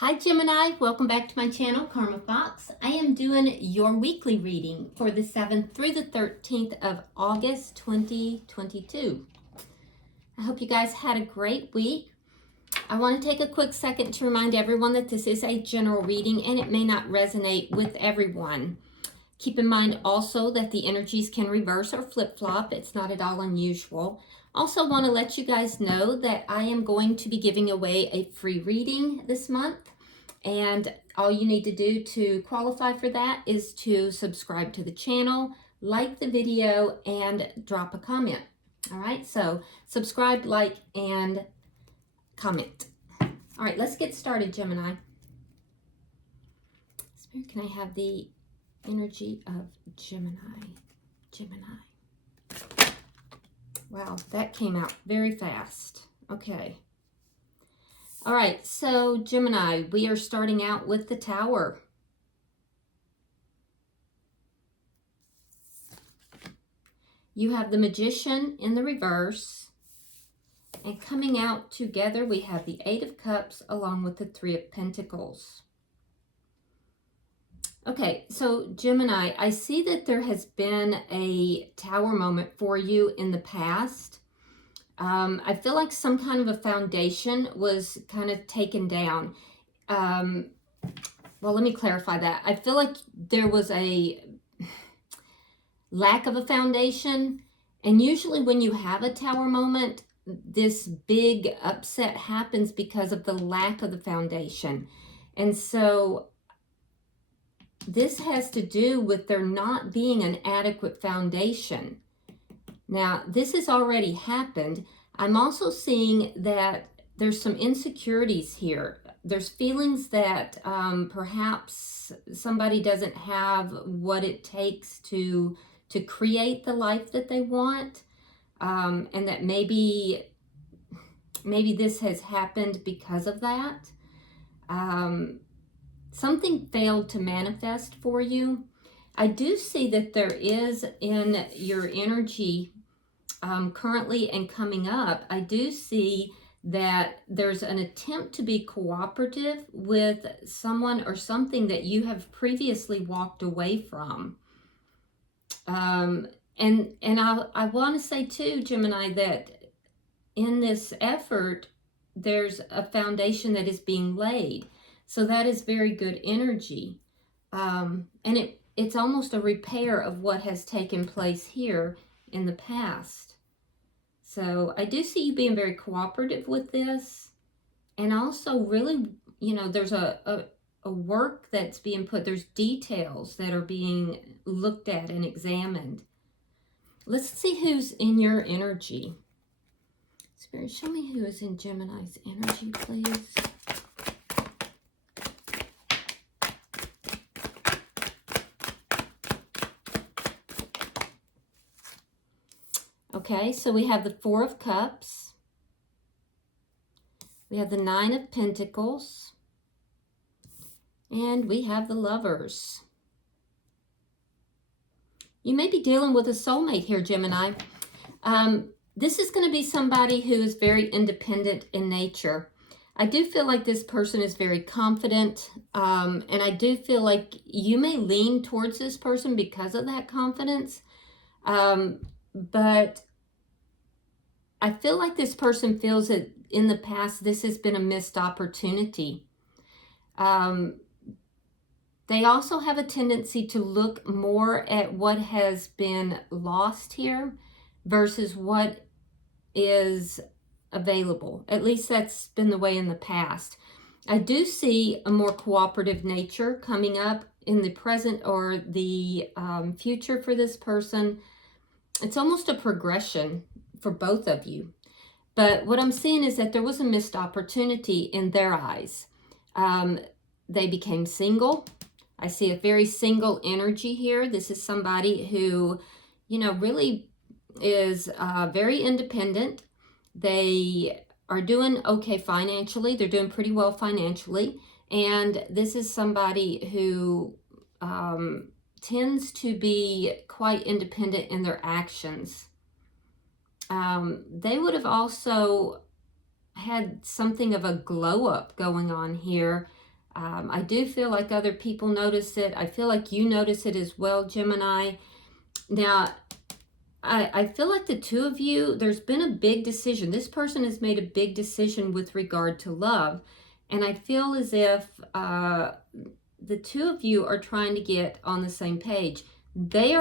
Hi Gemini, welcome back to my channel, Karma Fox. I am doing your weekly reading for the 7th through the 13th of August 2022. I hope you guys had a great week. I want to take a quick second to remind everyone that this is a general reading and it may not resonate with everyone. Keep in mind also that the energies can reverse or flip-flop. It's not at all unusual. Also want to let you guys know that I am going to be giving away a free reading this month. And all you need to do to qualify for that is to subscribe to the channel, like the video, and drop a comment. All right, so subscribe, like, and comment. All right, let's get started, Gemini. Spirit, can I have the energy of Gemini? Wow, that came out very fast. Okay. All right, so Gemini, we are starting out with the Tower. You have the Magician in the reverse. And coming out together, we have the Eight of Cups along with the Three of Pentacles. Okay, so Gemini, I see that there has been a Tower moment for you in the past. I feel like some kind of a foundation was kind of taken down. Well, let me clarify that. I feel like there was a lack of a foundation. And usually when you have a Tower moment, this big upset happens because of the lack of the foundation. And so this has to do with there not being an adequate foundation. Now, this has already happened. I'm also seeing that there's some insecurities here. There's feelings that perhaps somebody doesn't have what it takes to create the life that they want, and that maybe this has happened because of that. Something failed to manifest for you. I do see that there is in your energy currently and coming up, I do see that there's an attempt to be cooperative with someone or something that you have previously walked away from. And I want to say too, Gemini, that in this effort, there's a foundation that is being laid. So that is very good energy. And it's almost a repair of what has taken place here in the past. So I do see you being very cooperative with this. And also really, you know, there's a work that's being put. There's details that are being looked at and examined. Let's see who's in your energy. Spirit, show me who is in Gemini's energy, please. Okay, so we have the Four of Cups. We have the Nine of Pentacles. And we have the Lovers. You may be dealing with a soulmate here, Gemini. This is going to be somebody who is very independent in nature. I do feel like this person is very confident. And I do feel like you may lean towards this person because of that confidence. But I feel like this person feels that in the past, this has been a missed opportunity. They also have a tendency to look more at what has been lost here versus what is available. At least that's been the way in the past. I do see a more cooperative nature coming up in the present or the future for this person. It's almost a progression for both of you. But what I'm seeing is that there was a missed opportunity in their eyes. They became single. I see a very single energy here. This is somebody who, you know, really is very independent. They are doing okay financially. They're doing pretty well financially. And this is somebody who tends to be quite independent in their actions. They would have also had something of a glow up going on here I do feel like other people notice it. I feel like you notice it as well, Gemini. Now, I feel like the two of you, there's been a big decision. This person has made a big decision with regard to love. And I feel as if the two of you are trying to get on the same page. They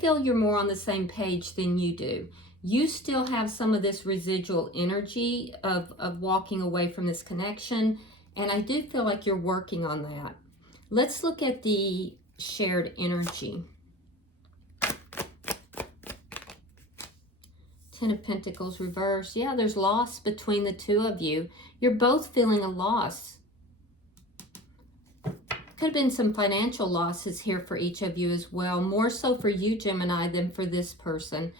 feel you're more on the same page than you do. You still have some of this residual energy of walking away from this connection. And I do feel like you're working on that. Let's look at the shared energy. Ten of Pentacles reverse. Yeah, there's loss between the two of you. You're both feeling a loss. Could have been some financial losses here for each of you as well. More so for you, Gemini, than for this person.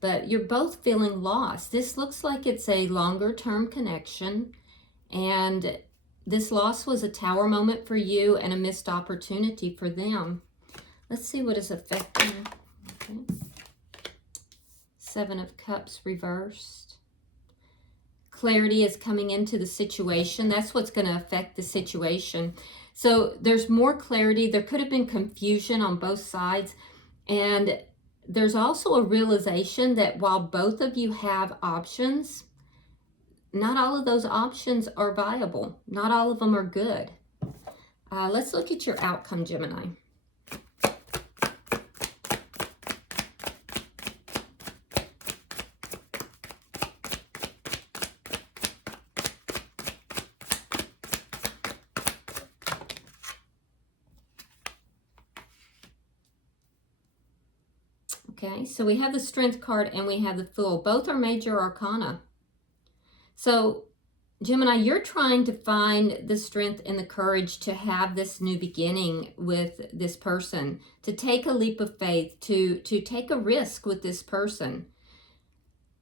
But you're both feeling lost. This looks like it's a longer term connection. And this loss was a tower moment for you and a missed opportunity for them. Let's see what is affecting. Okay. Seven of Cups reversed. Clarity is coming into the situation. That's what's going to affect the situation. So there's more clarity. There could have been confusion on both sides. And there's also a realization that while both of you have options, not all of those options are viable. Not all of them are good. Let's look at your outcome, Gemini. Okay, so we have the Strength card and we have the Fool. Both are major arcana. So, Gemini, you're trying to find the strength and the courage to have this new beginning with this person, to take a leap of faith, to take a risk with this person.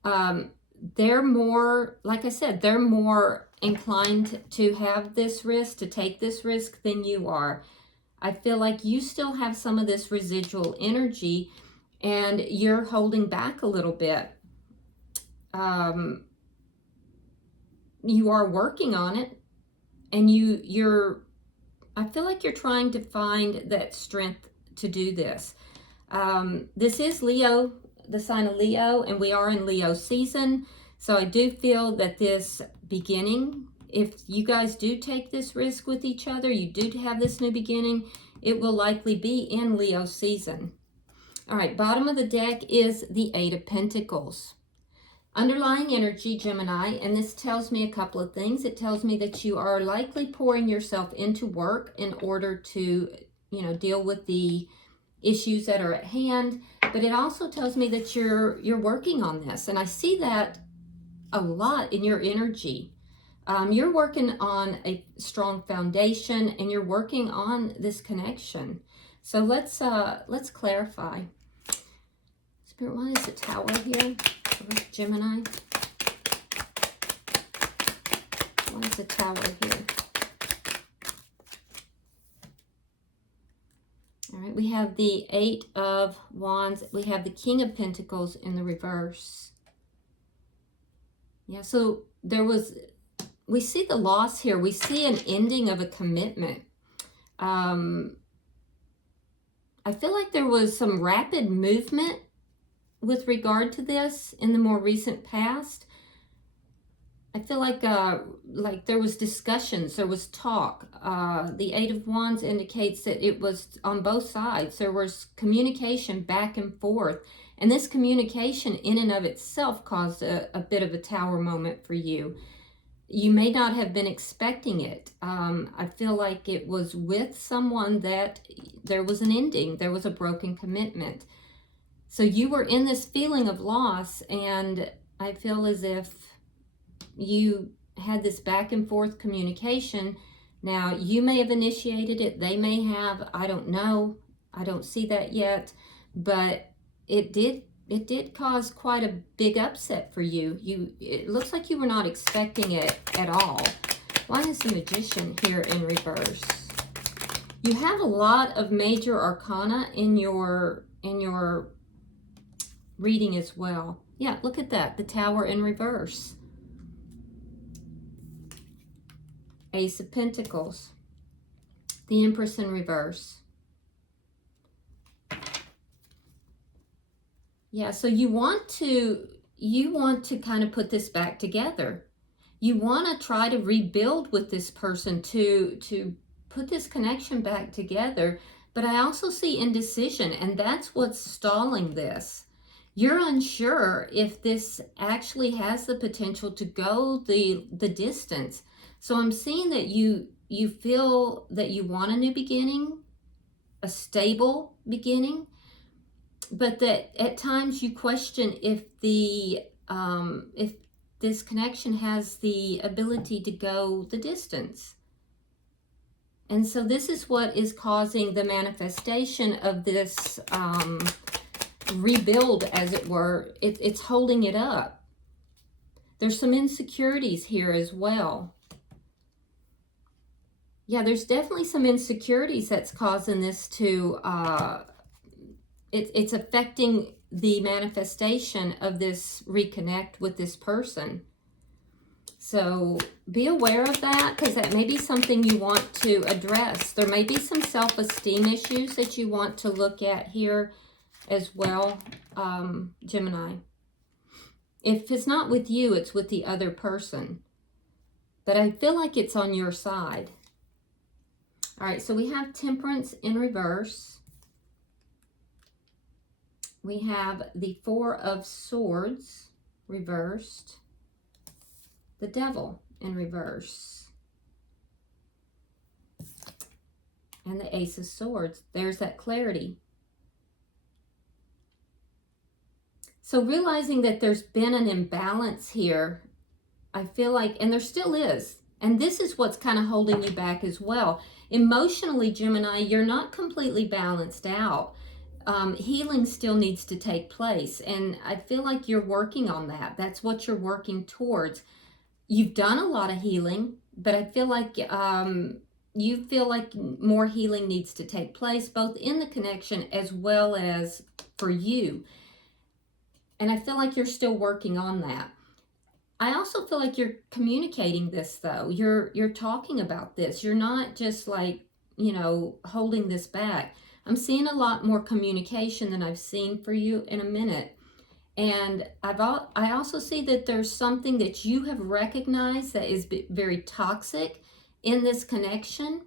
They're more, like I said, they're more inclined to have this risk, to take this risk than you are. I feel like you still have some of this residual energy and you're holding back a little bit. You are working on it, and I feel like you're trying to find that strength to do this. This is Leo, the sign of Leo, and we are in Leo season. So I do feel that this beginning, if you guys do take this risk with each other, you do have this new beginning, it will likely be in Leo season. All right, bottom of the deck is the Eight of Pentacles. Underlying energy, Gemini, and this tells me a couple of things. It tells me that you are likely pouring yourself into work in order to, deal with the issues that are at hand. But it also tells me that you're working on this, and I see that a lot in your energy. You're working on a strong foundation, and you're working on this connection. So let's clarify. Spirit, why is the Tower here? Gemini. Why is the Tower here? All right, we have the Eight of Wands. We have the King of Pentacles in the reverse. Yeah, so we see the loss here. We see an ending of a commitment. I feel like there was some rapid movement with regard to this in the more recent past. I feel like there was discussions, there was talk. The Eight of Wands indicates that it was on both sides. There was communication back and forth. And this communication in and of itself caused a bit of a Tower moment for you. You may not have been expecting it. I feel like it was with someone that there was an ending. There was a broken commitment. So you were in this feeling of loss, and I feel as if you had this back and forth communication. Now, you may have initiated it. They may have. I don't know. I don't see that yet. But it did cause quite a big upset for you. It looks like you were not expecting it at all. Why is the Magician here in reverse? You have a lot of major arcana in your reading as well. Yeah, look at that. The Tower in reverse. Ace of Pentacles, the Empress in reverse. Yeah, so you want to kind of put this back together. You want to try to rebuild with this person to put this connection back together. But I also see indecision, and that's what's stalling this. You're unsure if this actually has the potential to go the distance. So I'm seeing that you feel that you want a new beginning, a stable beginning, but that at times you question if if this connection has the ability to go the distance. And so this is what is causing the manifestation of this rebuild, as it were. It's holding it up. There's some insecurities here as well. Yeah, there's definitely some insecurities that's causing this to, it's affecting the manifestation of this reconnect with this person. So be aware of that, because that may be something you want to address. There may be some self-esteem issues that you want to look at here as well, Gemini. If it's not with you, it's with the other person. But I feel like it's on your side. All right, so we have Temperance in reverse. We have the Four of Swords reversed. The Devil in reverse. And the Ace of Swords. There's that clarity. So realizing that there's been an imbalance here, I feel like, and there still is, and this is what's kind of holding you back as well. Emotionally, Gemini, you're not completely balanced out. Healing still needs to take place, and I feel like you're working on that. That's what you're working towards. You've done a lot of healing, but I feel like you feel like more healing needs to take place, both in the connection as well as for you. And I feel like you're still working on that. I also feel like you're communicating this, though. You're talking about this. You're not just like, you know, holding this back. I'm seeing a lot more communication than I've seen for you in a minute. And I also see that there's something that you have recognized that is very toxic in this connection,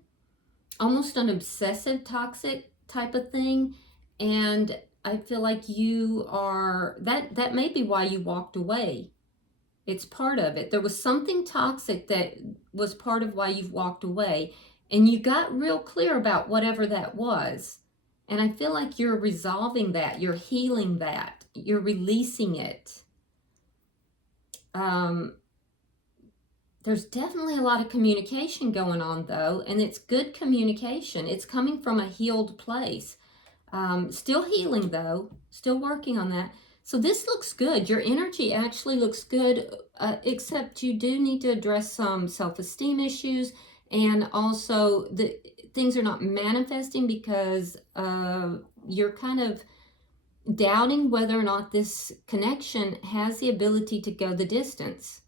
almost an obsessive toxic type of thing. And I feel like you are, that may be why you walked away. It's part of it. There was something toxic that was part of why you've walked away, and you got real clear about whatever that was. And I feel like you're resolving that, you're healing that, you're releasing it. There's definitely a lot of communication going on, though, and it's good communication. It's coming from a healed place. Still healing, though, still working on that. So this looks good. Your energy actually looks good, except you do need to address some self-esteem issues, and also the things are not manifesting because you're kind of doubting whether or not this connection has the ability to go the distance.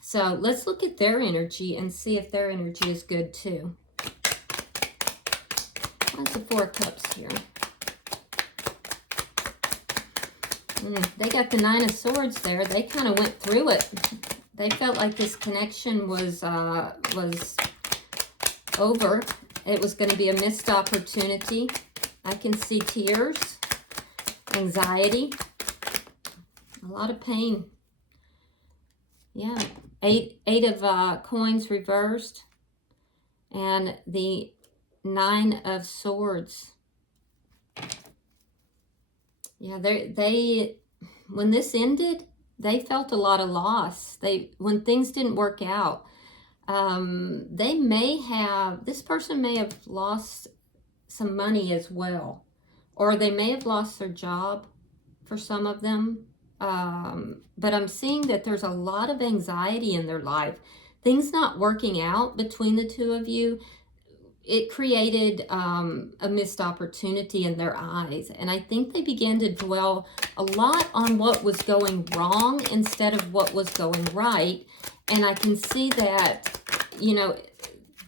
So let's look at their energy and see if their energy is good too. What's the Four of Cups here? They got the Nine of Swords there. They kind of went through it. They felt like this connection was over. It was going to be a missed opportunity. I can see tears, anxiety, a lot of pain. Yeah, eight of coins reversed, and the Nine of Swords. Yeah, they when this ended, they felt a lot of loss. When things didn't work out, this person may have lost some money as well, or they may have lost their job for some of them. But I'm seeing that there's a lot of anxiety in their life. Things not working out between the two of you, it created a missed opportunity in their eyes. And I think they began to dwell a lot on what was going wrong instead of what was going right. And I can see that, you know,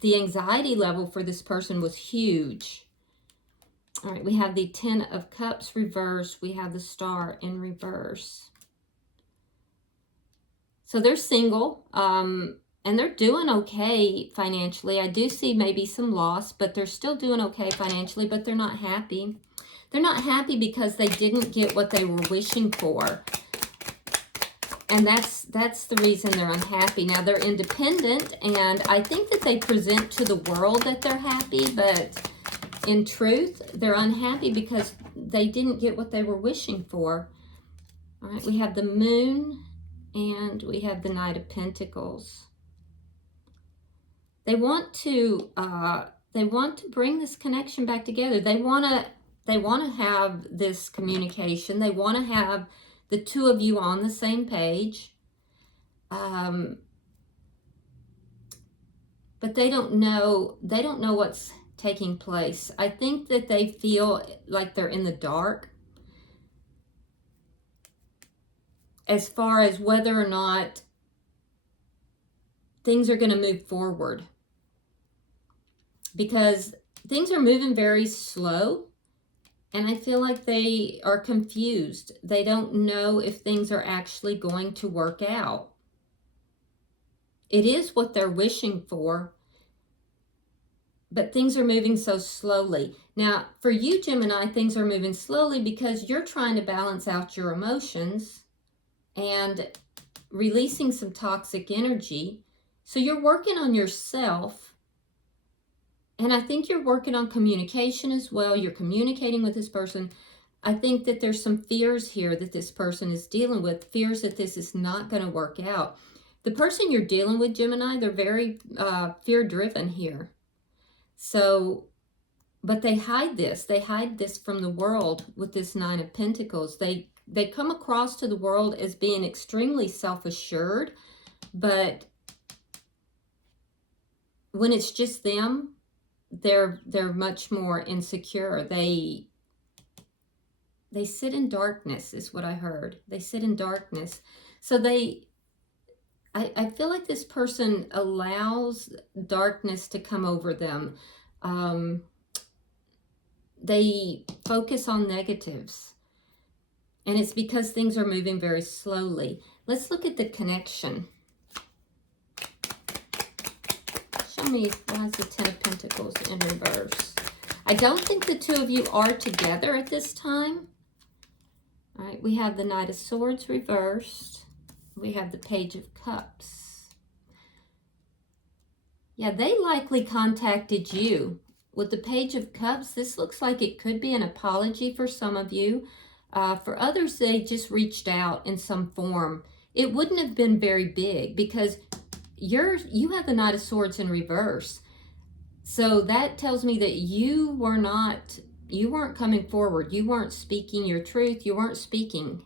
the anxiety level for this person was huge. All right, we have the Ten of Cups reversed. We have the Star in reverse. So they're single, and they're doing okay financially. I do see maybe some loss, but they're still doing okay financially, but they're not happy. They're not happy because they didn't get what they were wishing for. And that's the reason they're unhappy. Now, they're independent, and I think that they present to the world that they're happy, but in truth, they're unhappy because they didn't get what they were wishing for. All right, we have the Moon, and we have the Knight of Pentacles. They want to bring this connection back together. They want to have this communication. They want to have the two of you on the same page. But they don't know what's taking place. I think that they feel like they're in the dark as far as whether or not things are going to move forward, because things are moving very slow. And I feel like they are confused. They don't know if things are actually going to work out. It is what they're wishing for, but things are moving so slowly. Now, for you, Gemini, things are moving slowly because you're trying to balance out your emotions and releasing some toxic energy. So you're working on yourself. And I think you're working on communication as well. You're communicating with this person. I think that there's some fears here that this person is dealing with, fears that this is not going to work out. The person you're dealing with, Gemini, they're very fear-driven here. So, but they hide this. They hide this from the world with this Nine of Pentacles. They come across to the world as being extremely self-assured, but when it's just them, they're much more insecure. They sit in darkness, is what I heard. They sit in darkness. So I feel like this person allows darkness to come over them. They focus on negatives. And it's because things are moving very slowly. Let's look at the connection. Show me, why is the Ten of Pentacles in reverse? I don't think the two of you are together at this time. All right, we have the Knight of Swords reversed. We have the Page of Cups. Yeah, they likely contacted you. With the Page of Cups, this looks like it could be an apology for some of you. For others, they just reached out in some form. It wouldn't have been very big because you have the Knight of Swords in reverse. So that tells me that you weren't coming forward. You weren't speaking your truth. You weren't speaking.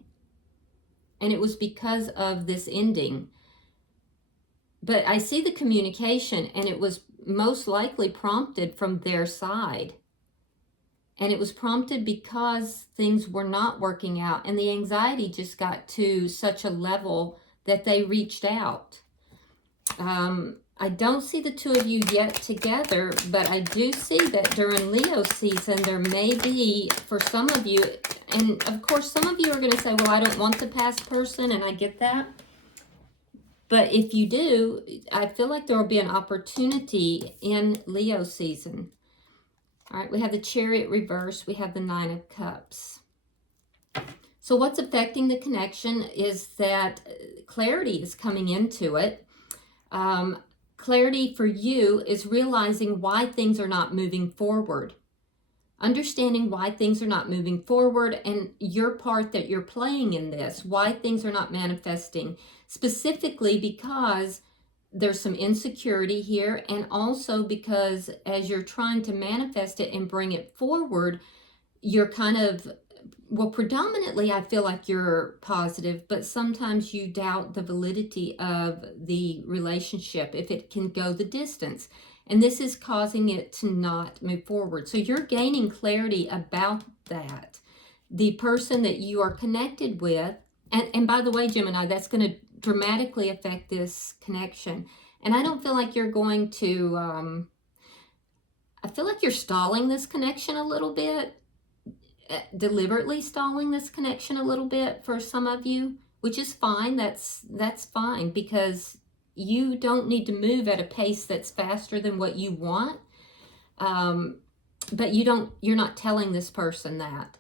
And it was because of this ending. But I see the communication, and it was most likely prompted from their side. And it was prompted because things were not working out, and the anxiety just got to such a level that they reached out. I don't see the two of you yet together, but I do see that during Leo season, there may be, for some of you, and of course, some of you are going to say, well, I don't want the past person, and I get that. But if you do, I feel like there will be an opportunity in Leo season. All right, we have the Chariot reverse. We have the Nine of Cups. So what's affecting the connection is that clarity is coming into it. Clarity for you is realizing why things are not moving forward. Understanding why things are not moving forward and your part that you're playing in this, why things are not manifesting. Specifically because there's some insecurity here, and also because as you're trying to manifest it and bring it forward, you're kind of, well, predominantly I feel like you're positive, but sometimes you doubt the validity of the relationship, if it can go the distance. And this is causing it to not move forward. So you're gaining clarity about that. The person that you are connected with, and by the way, Gemini, that's going to dramatically affect this connection. And I don't feel like you're going to, I feel like you're stalling this connection a little bit, deliberately stalling this connection a little bit for some of you, which is fine. That's fine, because you don't need to move at a pace that's faster than what you want. But you're not telling this person that.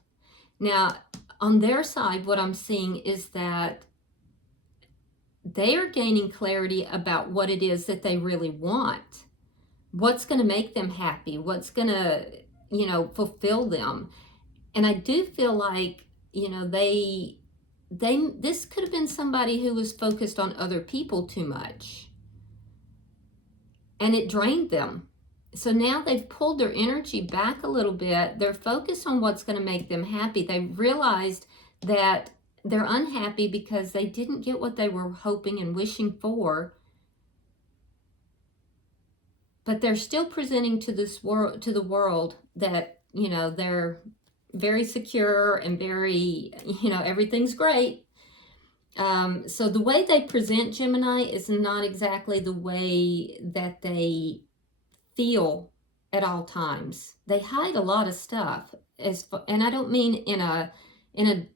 Now, on their side, what I'm seeing is that they are gaining clarity about what it is that they really want. What's going to make them happy? What's going to, fulfill them? And I do feel like, this could have been somebody who was focused on other people too much, and it drained them. So now they've pulled their energy back a little bit. They're focused on what's going to make them happy. They realized that they're unhappy because they didn't get what they were hoping and wishing for. But they're still presenting to this world, to the world, that, they're very secure and very, everything's great. So the way they present, Gemini, is not exactly the way that they feel at all times. They hide a lot of stuff, and I don't mean in a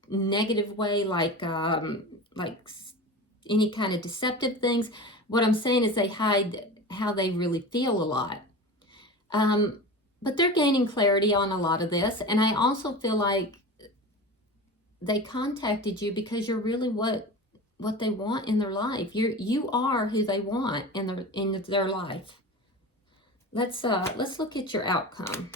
negative way, like any kind of deceptive things. What I'm saying is they hide how they really feel a lot. But they're gaining clarity on a lot of this, and I also feel like they contacted you because you're really what they want in their life. You are who they want in their life. Let's look at your outcome.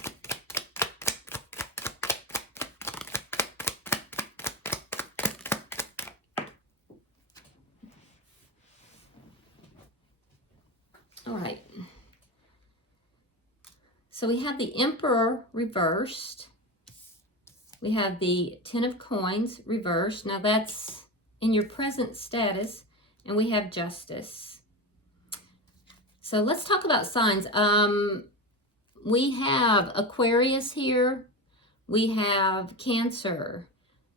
All right. So we have the Emperor reversed. We have the Ten of Coins reversed. Now that's in your present status. And we have Justice. So let's talk about signs. We have Aquarius here. We have Cancer.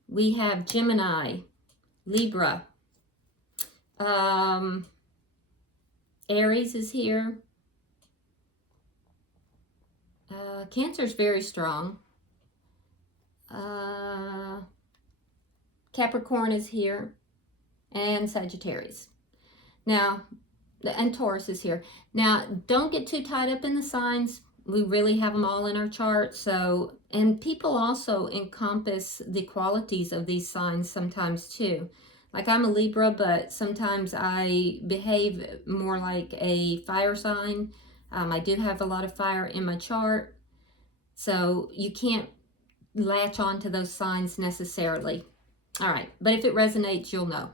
We have Gemini, Libra. Aries is here. Cancer is very strong. Capricorn is here. And Sagittarius. Now, and Taurus is here. Now, don't get too tied up in the signs. We really have them all in our chart. So, and people also encompass the qualities of these signs sometimes too. Like, I'm a Libra, but sometimes I behave more like a fire sign. I do have a lot of fire in my chart. So you can't latch on to those signs necessarily. All right, but if it resonates, you'll know.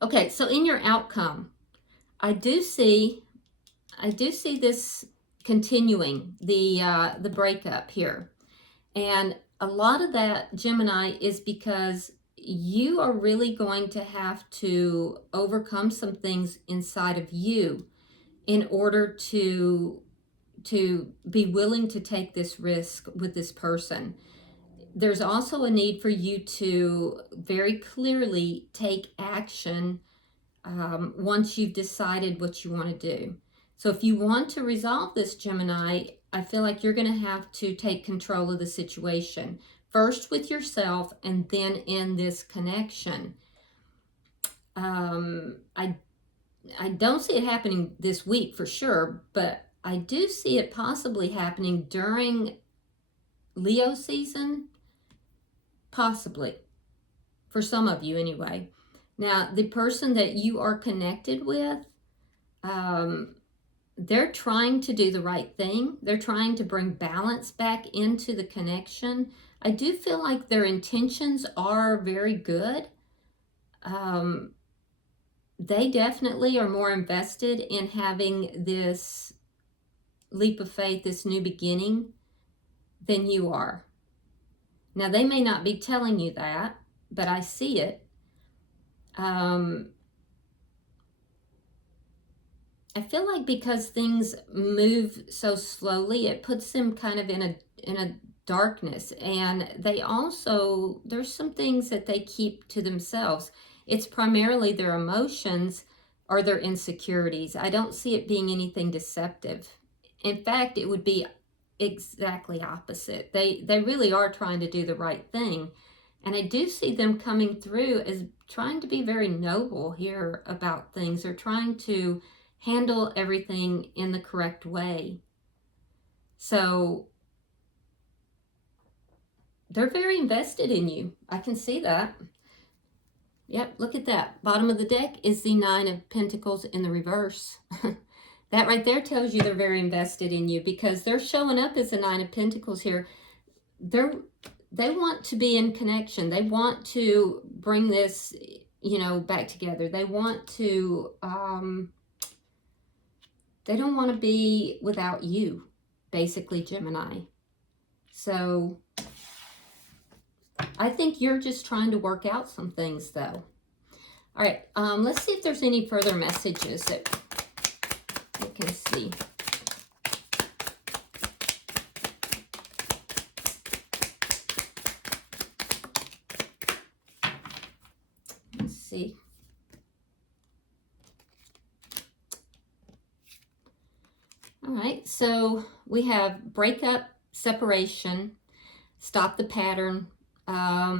Okay, so in your outcome, I do see this continuing, the breakup here. And a lot of that, Gemini, is because you are really going to have to overcome some things inside of you in order to be willing to take this risk with this person. There's also a need for you to very clearly take action once you've decided what you want to do. So if you want to resolve this, Gemini, I feel like you're going to have to take control of the situation. First with yourself, and then in this connection. I don't see it happening this week for sure, but I do see it possibly happening during Leo season. Possibly. For some of you anyway. Now, the person that you are connected with, they're trying to do the right thing. They're trying to bring balance back into the connection. I do feel like their intentions are very good. They definitely are more invested in having this leap of faith, this new beginning, than you are. Now, they may not be telling you that, but I see it. I feel like because things move so slowly, it puts them kind of in a darkness, and they also, there's some things that they keep to themselves. It's primarily their emotions or their insecurities. I don't see it being anything deceptive. In fact, it would be exactly opposite. They really are trying to do the right thing. And I do see them coming through as trying to be very noble here about things. They're trying to handle everything in the correct way. So they're very invested in you. I can see that. Yep, look at that. Bottom of the deck is the Nine of Pentacles in the reverse. That right there tells you they're very invested in you, because they're showing up as the Nine of Pentacles here. They want to be in connection. They want to bring this, you know, back together. They want to, they don't want to be without you, basically, Gemini. So I think you're just trying to work out some things, though. All right, let's see if there's any further messages that we can see. Let's see. All right, so we have breakup, separation, stop the pattern,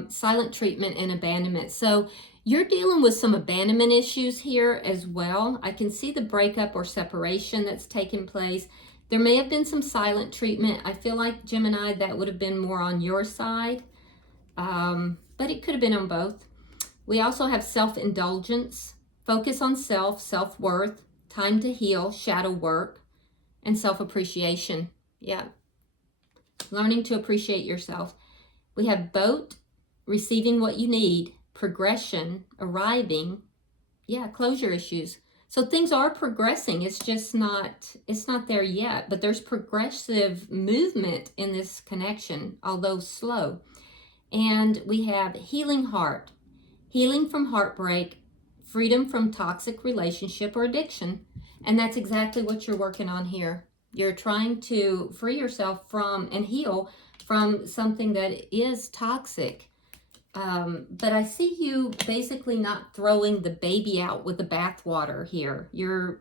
silent treatment, and abandonment. So you're dealing with some abandonment issues here as well. I can see the breakup or separation that's taken place. There may have been some silent treatment. I feel like, Gemini, that would have been more on your side, but it could have been on both. We also have self-indulgence, focus on self, self-worth, time to heal, shadow work, and self-appreciation. Yeah, learning to appreciate yourself. We have boat, receiving what you need, progression, arriving, yeah, closure issues. So things are progressing. It's just not, it's not there yet, but there's progressive movement in this connection, although slow. And we have healing heart, healing from heartbreak, freedom from toxic relationship or addiction. And that's exactly what you're working on here. You're trying to free yourself from and heal from something that is toxic. But I see you basically not throwing the baby out with the bathwater here. You're,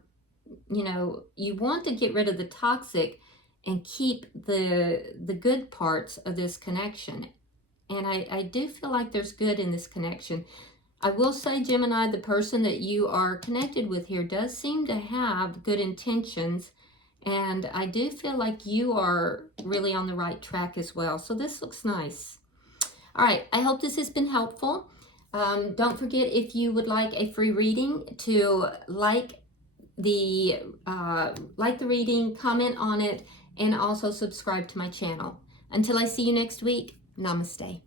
you know, you want to get rid of the toxic and keep the good parts of this connection. And I do feel like there's good in this connection. I will say, Gemini, the person that you are connected with here does seem to have good intentions. And I do feel like you are really on the right track as well. So this looks nice. All right, I hope this has been helpful. Don't forget, if you would like a free reading, to like the reading, comment on it, and also subscribe to my channel. Until I see you next week, namaste.